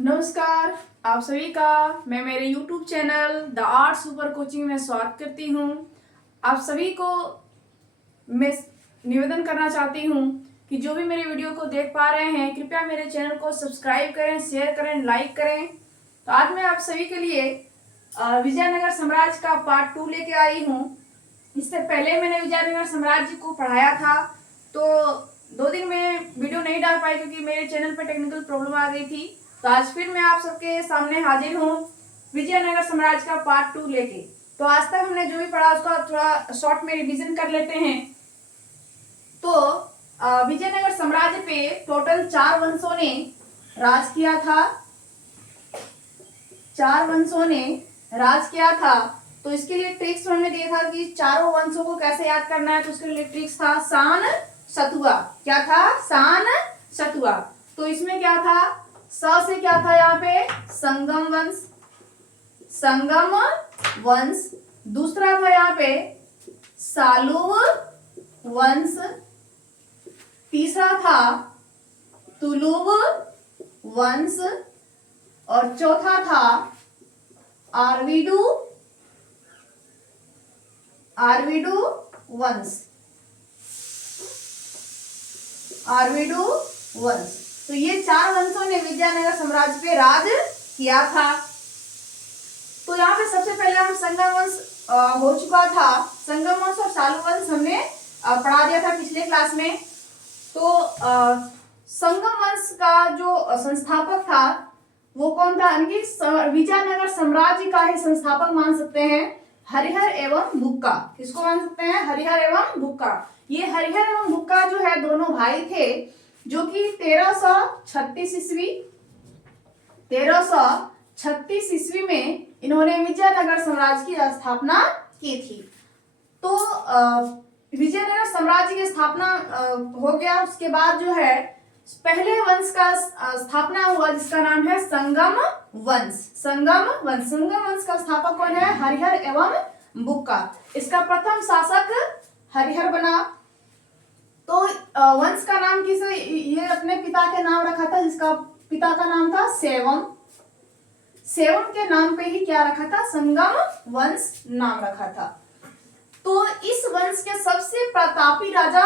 नमस्कार आप सभी का मैं मेरे YouTube channel the art super coaching में स्वागत करती हूँ। आप सभी को मैं निवेदन करना चाहती हूँ कि जो भी मेरे वीडियो को देख पा रहे हैं कृपया मेरे चैनल को सब्सक्राइब करें, शेयर करें, लाइक करें। तो आज मैं आप सभी के लिए विजयनगर साम्राज्य का पार्ट 2 लेके आई हूँ। इससे पहले मैंने विजयनगर साम्राज्य को पढ़ाया था, तो 2 दिन में वीडियो नहीं डाल पाई क्योंकि मेरे चैनल पर टेक्निकल प्रॉब्लम आ गई थी। तो आज फिर मैं आप सबके सामने हाजिर हूँ विजयनगर साम्राज्य का पार्ट 2 लेके। तो आज तक हमने जो भी पढ़ा उसका थोड़ा शॉर्ट में रिवीजन कर लेते हैं। तो विजयनगर साम्राज्य पे टोटल 4 वंशों ने राज किया था। 4 वंशों ने राज किया था। तो इसके लिए ट्रिक्स हमने दिया था कि चारों वंशों को कैसे याद करना है। तो उसके लिए ट्रिक्स था सान सतुआ। क्या था? सान सतुआ। तो इसमें क्या था? स से क्या था यहाँ पे? संगम वंश। संगम वंश। दूसरा था यहाँ पे सालुव वंश। तीसरा था तुलुव वंश और चौथा था आरवीडू वंश। आरवीडू वंश। तो ये 4 वंशों ने विजयनगर साम्राज्य पे राज किया था। तो यहाँ पे सबसे पहले हम संगम वंश हो चुका था। संगम वंश और सालु वंश हमने पढ़ा दिया था पिछले क्लास में। तो संगम वंश का जो संस्थापक था वो कौन था? विजयनगर साम्राज्य का ही संस्थापक मान सकते हैं हरिहर एवं बुक्का। किसको मान सकते हैं? हरिहर एवं बुक्का। ये हरिहर एवं बुक्का जो है दोनों भाई थे, जो कि 1336 ईस्वी में इन्होंने विजयनगर साम्राज्य की स्थापना की थी। तो विजयनगर साम्राज्य की स्थापना हो गया। उसके बाद जो है पहले वंश का स्थापना हुआ जिसका नाम है संगम वंश। संगम वंश का स्थापक कौन है? हरिहर एवं बुक्का। इसका प्रथम शासक हरिहर बना। तो वंश का नाम किसे? ये अपने पिता के नाम रखा था, जिसका पिता का नाम था सेवम। सेवम के नाम पे ही क्या रखा था? संगम वंश नाम रखा था। तो इस वंश के सबसे प्रतापी राजा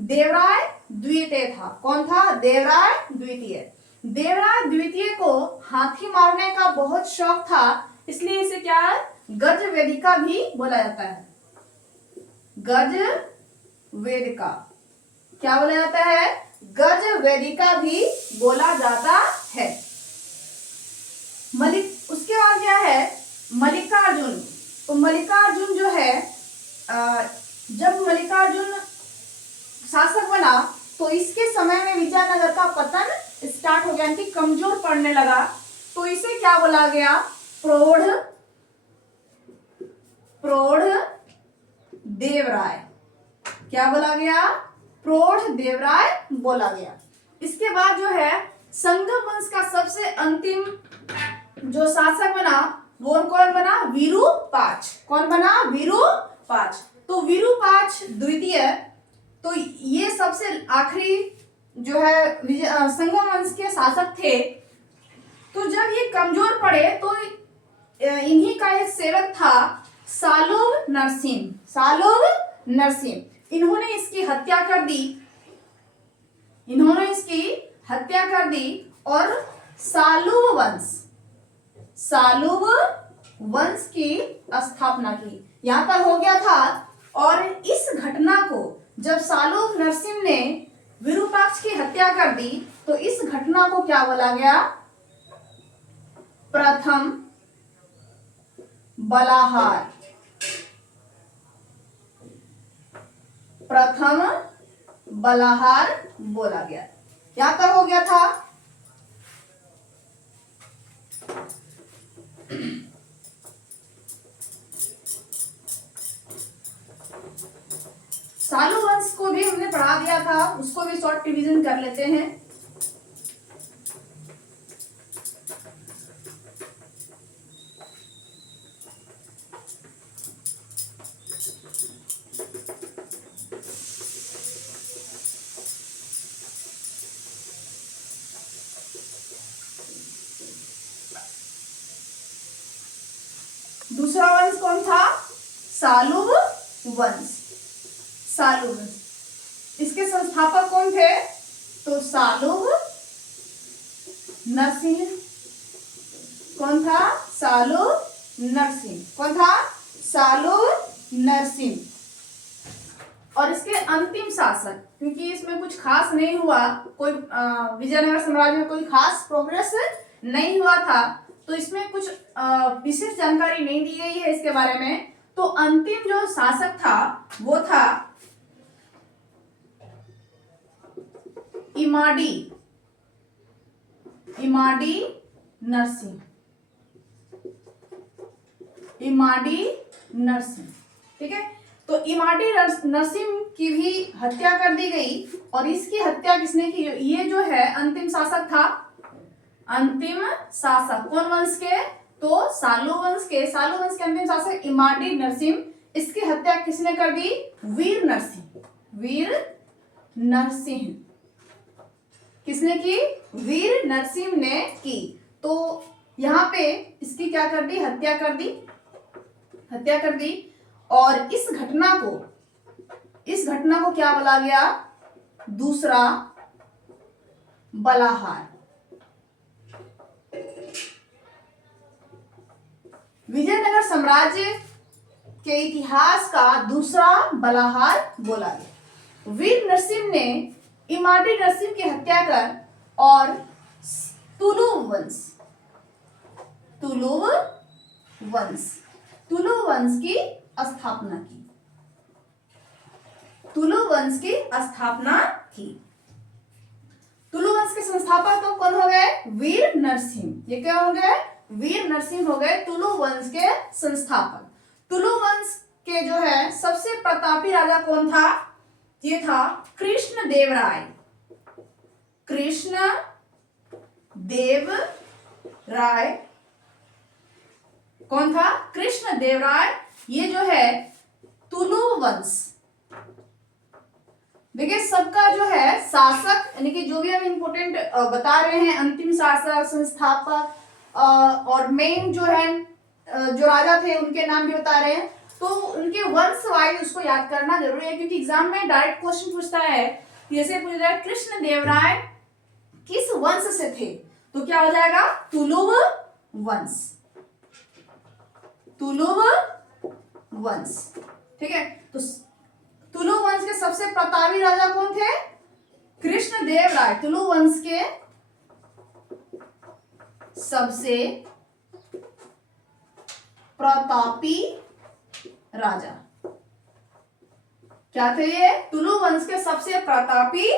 देवराय द्वितीय था। कौन था? देवराय द्वितीय। देवराय द्वितीय को हाथी मारने का बहुत शौक था, इसलिए इसे क्या है? गजवेदिका भी बोला जाता है। गजवेदिका क्या बोला जाता है? गजवेदिका भी बोला जाता है। उसके बाद क्या है? मल्लिकार्जुन। तो मल्लिकार्जुन जो है जब मल्लिकार्जुन शासक बना तो इसके समय में विजयनगर का पतन स्टार्ट हो गया, यानी कमजोर पड़ने लगा। तो इसे क्या बोला गया? प्रौढ़ देवराय। क्या बोला गया? प्रौढ़ देवराय बोला गया। इसके बाद जो है संगम वंश का सबसे अंतिम जो शासक बना वो कौन बना? विरूपाक्ष। कौन बना? विरूपाक्ष। तो विरूपाक्ष द्वितीय, तो ये सबसे आखिरी जो है संगम वंश के शासक थे। तो जब ये कमजोर पड़े तो इन्हीं का एक सेवक था सालुव नरसिंह। इन्होंने इसकी हत्या कर दी और सालुव वंश की स्थापना की। यहां तक हो गया था। और इस घटना को जब सालुव नरसिंह ने विरूपाक्ष की हत्या कर दी तो इस घटना को क्या बोला गया? प्रथम बलाहार। बोला गया। यहां तक हो गया था। सालु वंश को भी हमने पढ़ा दिया था, उसको भी शॉर्ट रिवीजन कर लेते हैं। सालुव वंश। सालुव वंश, इसके संस्थापक कौन थे? तो सालुव नरसिंह। कौन था? सालुव नरसिंह। कौन था? सालुव नरसिंह। और इसके अंतिम शासक, क्योंकि इसमें कुछ खास नहीं हुआ, कोई विजयनगर साम्राज्य में कोई खास प्रोग्रेस नहीं हुआ था, तो इसमें कुछ विशेष जानकारी नहीं दी गई है इसके बारे में। तो अंतिम जो शासक था वो था इमाडी। इमाडी नरसिंह। इमाडी नरसिंह, ठीक है। तो इमाडी नरसिंह की भी हत्या कर दी गई। और इसकी हत्या किसने की? ये जो है अंतिम शासक था। अंतिम शासक कौन वंश के? तो सालू वंश के। सालू वंश के अंतिम शासक इमाडी नरसिंह। इसकी हत्या किसने कर दी? वीर नरसिंह। वीर नरसिंह किसने की? वीर नरसिंह ने की। तो यहाँ पे इसकी क्या कर दी? हत्या कर दी। हत्या कर दी। और इस घटना को क्या बोला गया? दूसरा बलाहार। विजयनगर साम्राज्य के इतिहास का दूसरा बलाहार बोला गया। वीर नरसिंह ने इमाडी नरसिंह की हत्या कर और तुलुव वंश की स्थापना की। तुलु वंश की स्थापना की। तुलु वंश के संस्थापक तो कौन हो गए? वीर नरसिंह। ये क्या हो गए? वीर नरसिंह हो गए तुलु वंश के संस्थापक। तुलु वंश के जो है सबसे प्रतापी राजा कौन था? ये था कृष्ण देव राय। कृष्ण देव राय कौन था? कृष्ण देव राय। ये जो है तुलु वंश, देखिए सबका जो है शासक, यानी कि जो भी हम इम्पोर्टेंट बता रहे हैं, अंतिम शासक, संस्थापक और मेन जो है जो राजा थे उनके नाम भी बता रहे हैं। तो उनके वंश वाइज उसको याद करना जरूरी है, क्योंकि एग्जाम में डायरेक्ट क्वेश्चन पूछता है। जैसे पूछ रहा है कृष्ण देव राय किस वंश से थे, तो क्या हो जाएगा? तुलुव वंश। तुलुव वंश, ठीक है। तो तुलु वंश के सबसे प्रतापी राजा कौन थे? कृष्ण देव राय। तुलु वंश के सबसे प्रतापी राजा क्या थे? ये तुलु वंश के सबसे प्रतापी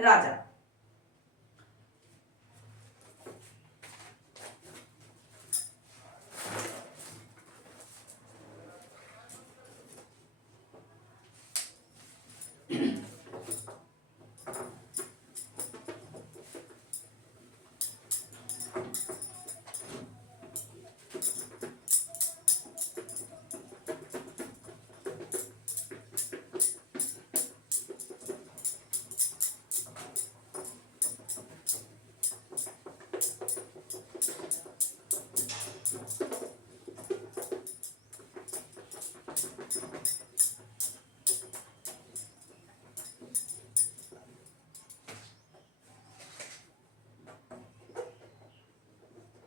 राजा।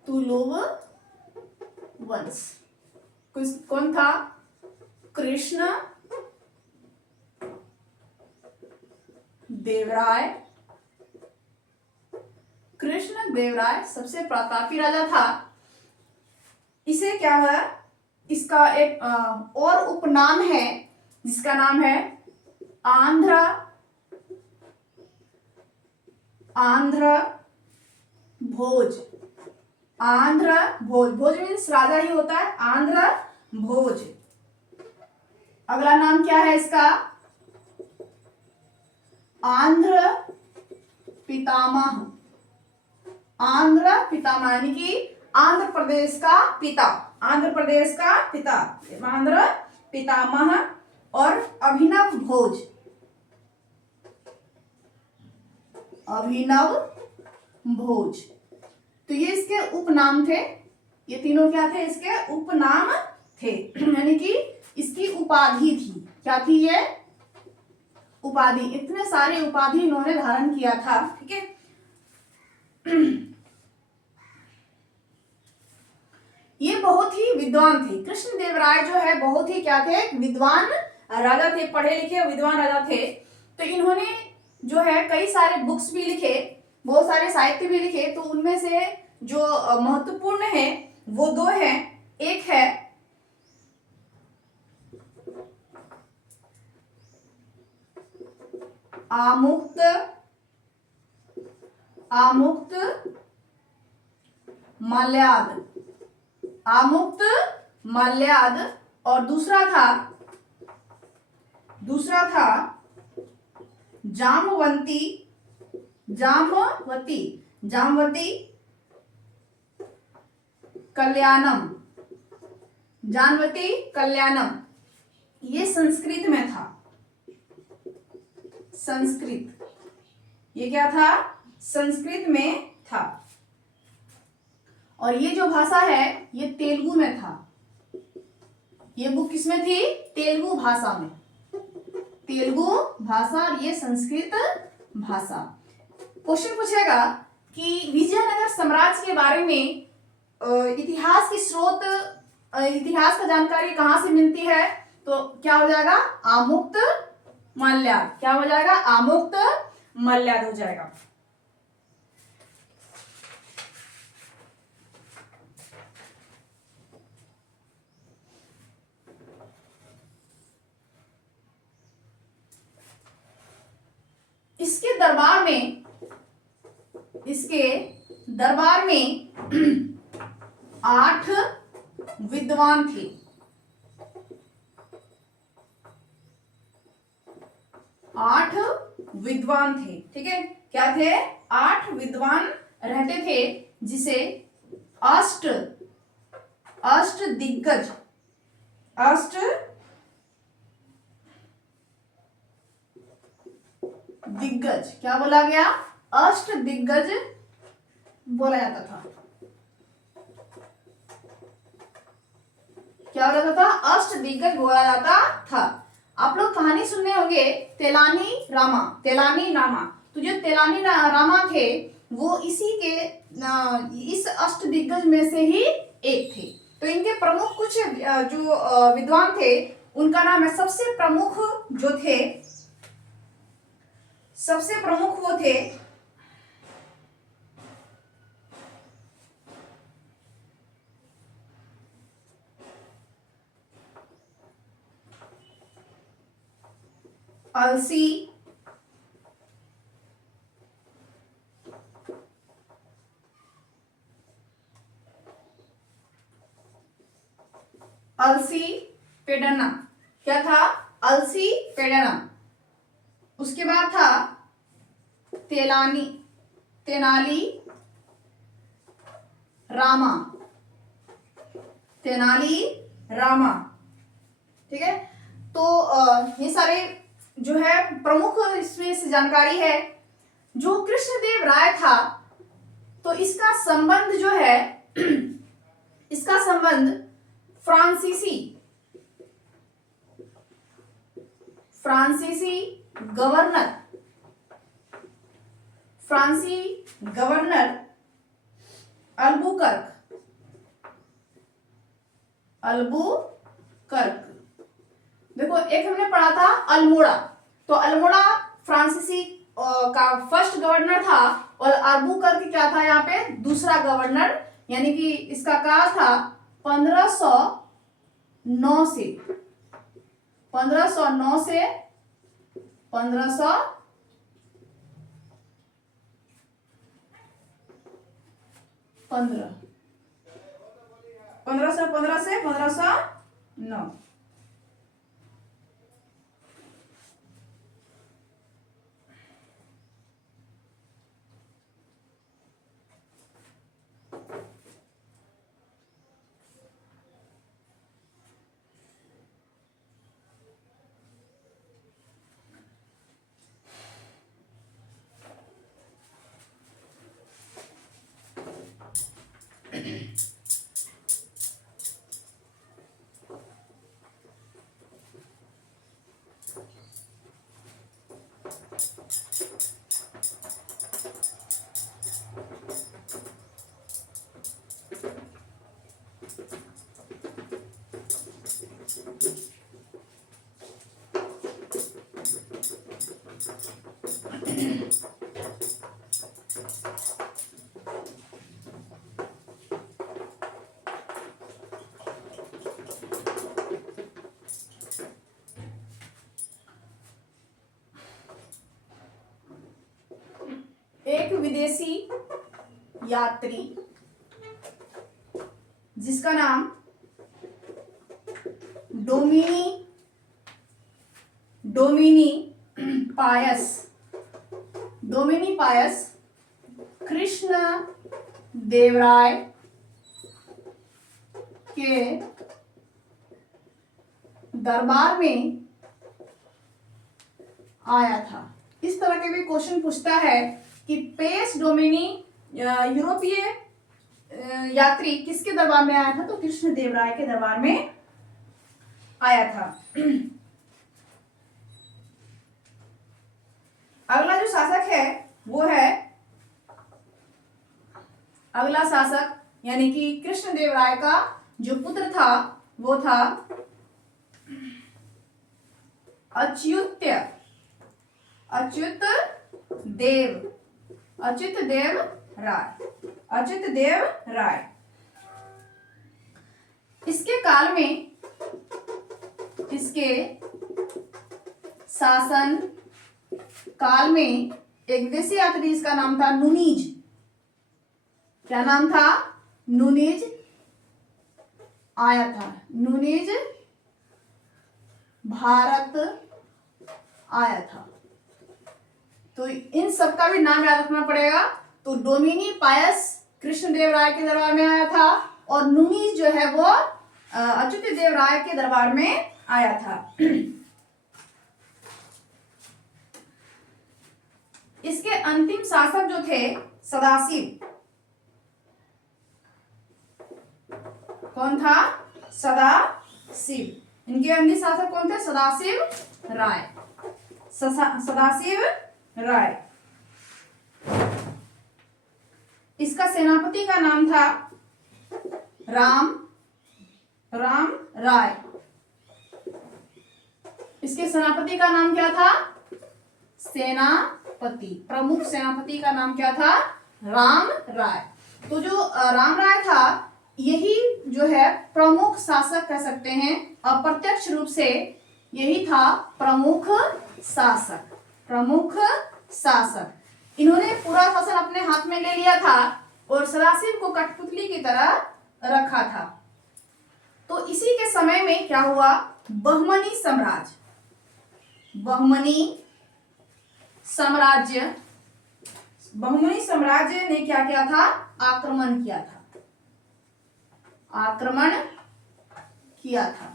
तुलुव वंश कौन था? कृष्ण देवराय। कृष्ण देवराय सबसे प्रतापी राजा था। इसे क्या है? इसका एक और उपनाम है जिसका नाम है आंध्र भोज। आंध्र भोज। भोज मीन्स राजा ही होता है। आंध्र भोज। अगला नाम क्या है इसका? आंध्र पितामह। आंध्र पितामह यानी कि आंध्र प्रदेश का पिता। आंध्र प्रदेश का पिता आंध्र पितामह। और अभिनव भोज। अभिनव भोज, तो ये इसके उपनाम थे। ये तीनों क्या थे? इसके उपनाम थे। यानी कि इसकी उपाधि थी। क्या थी ये? उपाधि। इतने सारे उपाधि इन्होंने धारण किया था। ठीक है, ये बहुत ही विद्वान थे। कृष्णदेवराय जो है बहुत ही क्या थे? विद्वान राजा थे, पढ़े लिखे विद्वान राजा थे। तो इन्होंने जो है कई सारे बुक्स भी लिखे, बहुत सारे साहित्य भी लिखे। तो उनमें से जो महत्वपूर्ण है वो दो हैं। एक है आमुक्त माल्याद, आमुक्त माल्याद, और दूसरा था जामवंती कल्याणम, ये संस्कृत में था। संस्कृत, ये क्या था? संस्कृत में था। और ये जो भाषा है ये तेलुगु में था। ये बुक किसमें थी? तेलुगु भाषा में। तेलुगु भाषा और ये संस्कृत भाषा। क्वेश्चन पूछेगा कि विजयनगर साम्राज्य के बारे में इतिहास की स्रोत, इतिहास का जानकारी कहां से मिलती है? तो क्या हो जाएगा? आमुक्त माल्याद। क्या हो जाएगा? आमुक्त माल्याद हो जाएगा। इसके दरबार में 8 विद्वान थे। 8 विद्वान थे। ठीक है, क्या थे? 8 विद्वान रहते थे, जिसे अष्ट दिग्गज, क्या बोला गया? अष्ट दिग्गज बोला जाता था। क्या बोला जाता था? अष्ट दिग्गज बोला जाता था। आप लोग कहानी सुनने होंगे तेलानी रामा। तो जो तेलानी रामा थे वो इसी के इस अष्ट दिग्गज में से ही एक थे। तो इनके प्रमुख कुछ जो विद्वान थे उनका नाम है, सबसे प्रमुख वो थे अलसी पेडना। क्या था? अलसी पेडना। उसके बाद था तेनाली रामा। ठीक है, तो ये सारे जो है प्रमुख इसमें से जानकारी है। जो कृष्णदेव राय था तो इसका संबंध जो है इसका संबंध फ्रांसीसी गवर्नर अल्बुकर्क। देखो, एक हमने पढ़ा था अल्मोड़ा, तो अल्मोड़ा फ्रांसीसी का फर्स्ट गवर्नर था, और अल्बुकर्क क्या था? यहाँ पे दूसरा गवर्नर। यानी कि इसका काल था 1509 से 1515 से 1509। एक विदेशी यात्री जिसका नाम डोमिनी पायस कृष्ण देवराय के दरबार में आया था। इस तरह के भी क्वेश्चन पूछता है कि पेस डोमिनी यूरोपीय यात्री किसके दरबार में आया था, तो कृष्ण देवराय के दरबार में आया था। अगला जो शासक है वो है, अगला शासक यानी कि कृष्ण देवराय का जो पुत्र था वो था अच्युत देव राय। इसके काल में, इसके शासन काल में एक विदेशी यात्री जिसका नाम था नुनीज, क्या नाम था, नुनीज आया था। नुनीज भारत आया था। तो इन सबका भी नाम याद रखना पड़ेगा। तो डोमिनी पायस कृष्ण देव राय के दरबार में आया था और नुनीज जो है वो अच्युत देव राय के दरबार में आया था। इसके अंतिम शासक जो थे सदाशिव, कौन था, सदाशिव। इनके अंतिम शासक कौन थे, सदाशिव राय। इसका सेनापति का नाम था राम राय। इसके सेनापति का नाम क्या था, प्रमुख सेनापति का नाम क्या था, राम राय। तो जो राम राय था यही जो है प्रमुख शासक कह सकते हैं, अप्रत्यक्ष रूप से यही था प्रमुख शासक। इन्होंने पूरा शासन अपने हाथ में ले लिया था और सदाशिव को कठपुतली की तरह रखा था। तो इसी के समय में क्या हुआ, बहमनी साम्राज्य ने क्या किया था, आक्रमण किया था।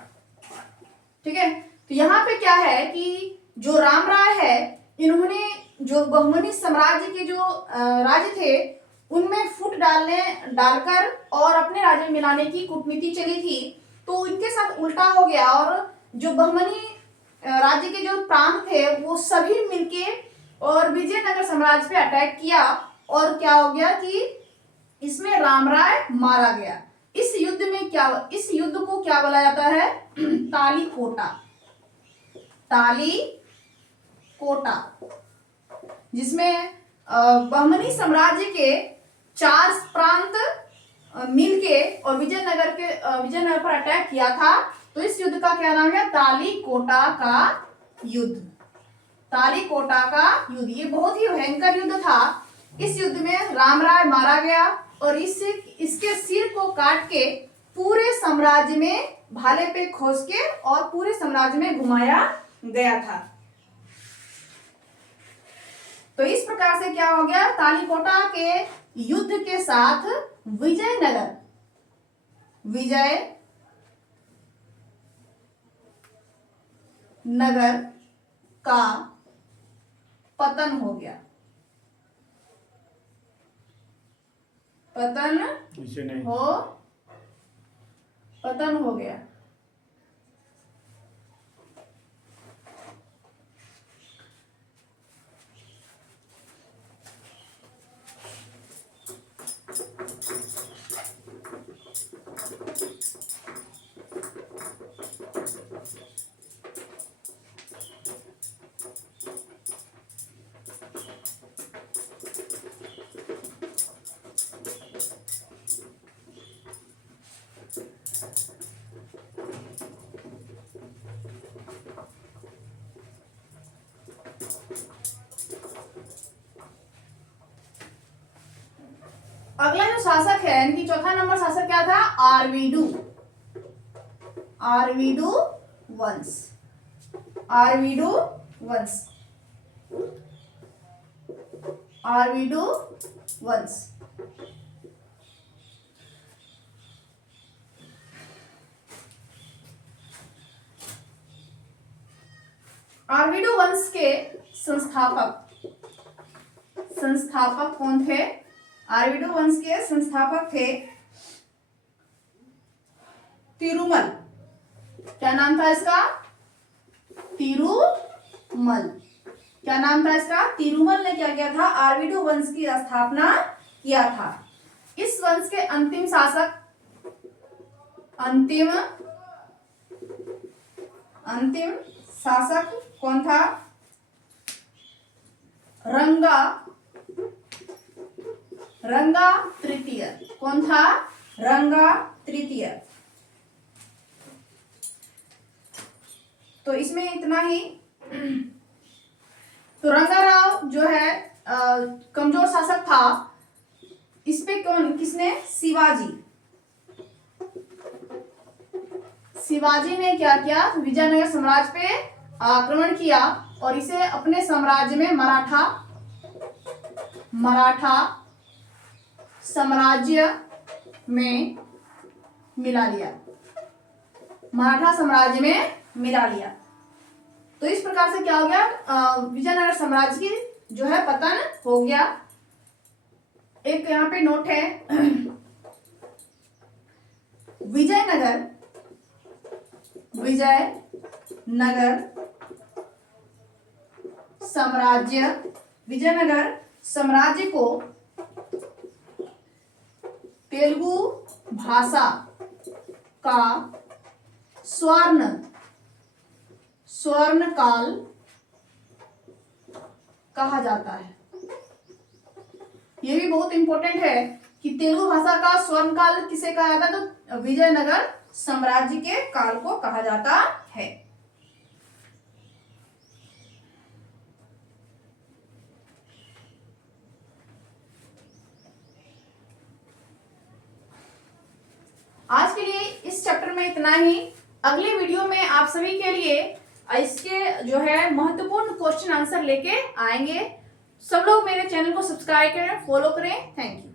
ठीक है, तो यहाँ पे क्या है कि जो राम राय है, इन्होंने जो बहमनी साम्राज्य के जो राज्य थे उनमें फूट डालकर और अपने राज्य में मिलाने की कूटनीति चली थी। तो इनके साथ उल्टा हो गया और जो बहमनी राज्य के जो प्रांत थे वो सभी मिलके और विजयनगर साम्राज्य पे अटैक किया और क्या हो गया कि इसमें राम राय मारा गया। इस युद्ध को क्या बोला जाता है, तालीकोटा, जिसमें बहमनी साम्राज्य के 4 प्रांत मिलके और विजयनगर पर अटैक किया था। तो इस युद्ध का क्या नाम है, तालीकोटा का युद्ध। ये बहुत ही भयंकर युद्ध था। इस युद्ध में राम राय मारा गया और इसके सिर को काट के पूरे साम्राज्य में भाले पे खोस के और पूरे साम्राज्य में घुमाया गया था। तो इस प्रकार से क्या हो गया, तालीकोटा के युद्ध के साथ विजयनगर का पतन हो गया। पतन हो गया। अगला जो शासक है यानी कि चौथा नंबर शासक क्या था, आरवीडू, आरवीडू वंश, आरवीडू वंश, आरवीडू वंश। आरवीडू वंश के संस्थापक, संस्थापक कौन थे? आरवीडू वंश के संस्थापक थे तिरुमल। क्या नाम था इसका? तिरुमल। क्या नाम था इसका? तिरुमल ने क्या किया था? आरवीडू वंश की स्थापना किया था। इस वंश के अंतिम शासक, अंतिम शासक कौन था? रंगा, रंगा तृतीय। कौन था? रंगा तृतीय। तो इसमें इतना ही। तो रंगाराव जो है कमजोर शासक था। इस पे कौन, किसने? शिवाजी। शिवाजी ने क्या किया? विजयनगर साम्राज्य पे आक्रमण किया और इसे अपने साम्राज्य में मराठा साम्राज्य में मिला लिया, मराठा साम्राज्य में मिला लिया। तो इस प्रकार से क्या हो गया? विजयनगर साम्राज्य की जो है पतन हो गया। एक यहाँ पे नोट है, विजयनगर साम्राज्य, विजयनगर साम्राज्य को तेलुगु भाषा का स्वर्ण काल कहा जाता है। यह भी बहुत इंपॉर्टेंट है कि तेलुगु भाषा का स्वर्ण काल किसे कहा जाता है? तो विजयनगर साम्राज्य के काल को कहा जाता है। आज के लिए इस चैप्टर में इतना ही। अगले वीडियो में आप सभी के लिए इसके जो है महत्वपूर्ण क्वेश्चन आंसर लेके आएंगे। सब लोग मेरे चैनल को सब्सक्राइब करें, फॉलो करें। Thank you.